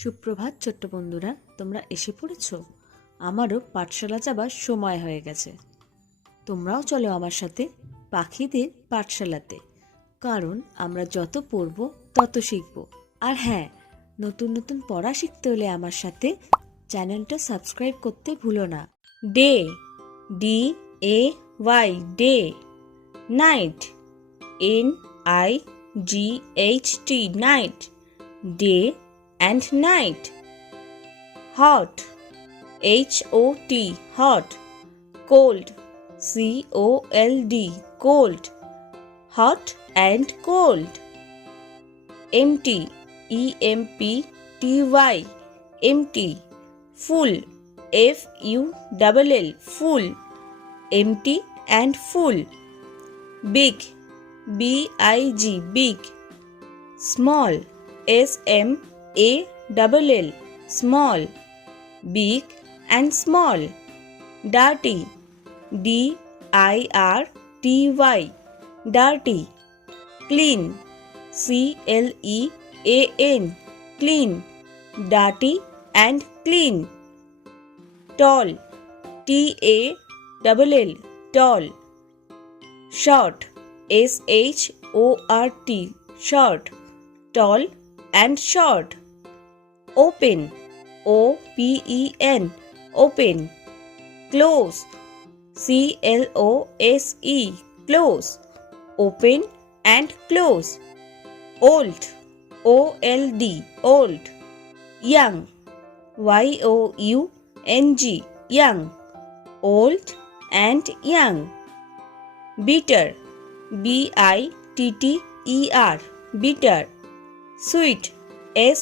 সুপ্রভাত ছোট্ট বন্ধুরা, তোমরা এসে পড়েছো। আমারও পাঠশালা যাবার সময় হয়ে গেছে। তোমরাও চলো আমার সাথে পাখিদের পাঠশালাতে, কারণ আমরা যত পড়ব তত শিখব। আর হ্যাঁ, নতুন নতুন পড়া শিখতে হলে আমার সাথে চ্যানেলটা সাবস্ক্রাইব করতে ভুলো না। Day, DAY, day. Night, NIGHT, night. Day and night. Hot, HOT, hot. Cold, COLD, cold. Hot and cold. Empty, EMPTY, empty. Full, FULL, full. Empty and full. Big, BIG, big. Small, SMALL, small. Big and small. Dirty, DIRTY, dirty. Clean, CLEAN, clean. Dirty and clean. Tall, TALL, tall. Short, SHORT, short. Tall and short. Open, OPEN, open. Close, CLOSE, close. Open and close. Old, OLD, old. Young, YOUNG, young. Old and young. Bitter, BITTER, bitter. Sweet,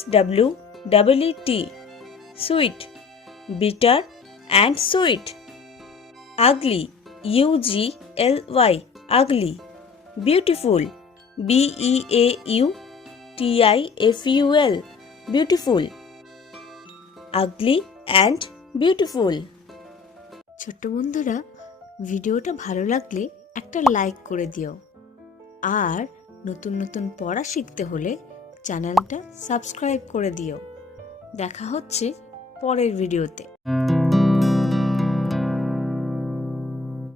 SWEET, sweet. Bitter and sweet. Ugly, UGLY, ugly. Beautiful, BEAUTIFUL, beautiful. Ugly and beautiful. ছোট্ট বন্ধুরা, ভিডিওটা ভালো লাগলে একটা like করে দিও। আর নতুন নতুন পড়া শিখতে হলে চ্যানেলটা সাবস্ক্রাইব করে দিও। দেখা হচ্ছে পরের ভিডিওতে।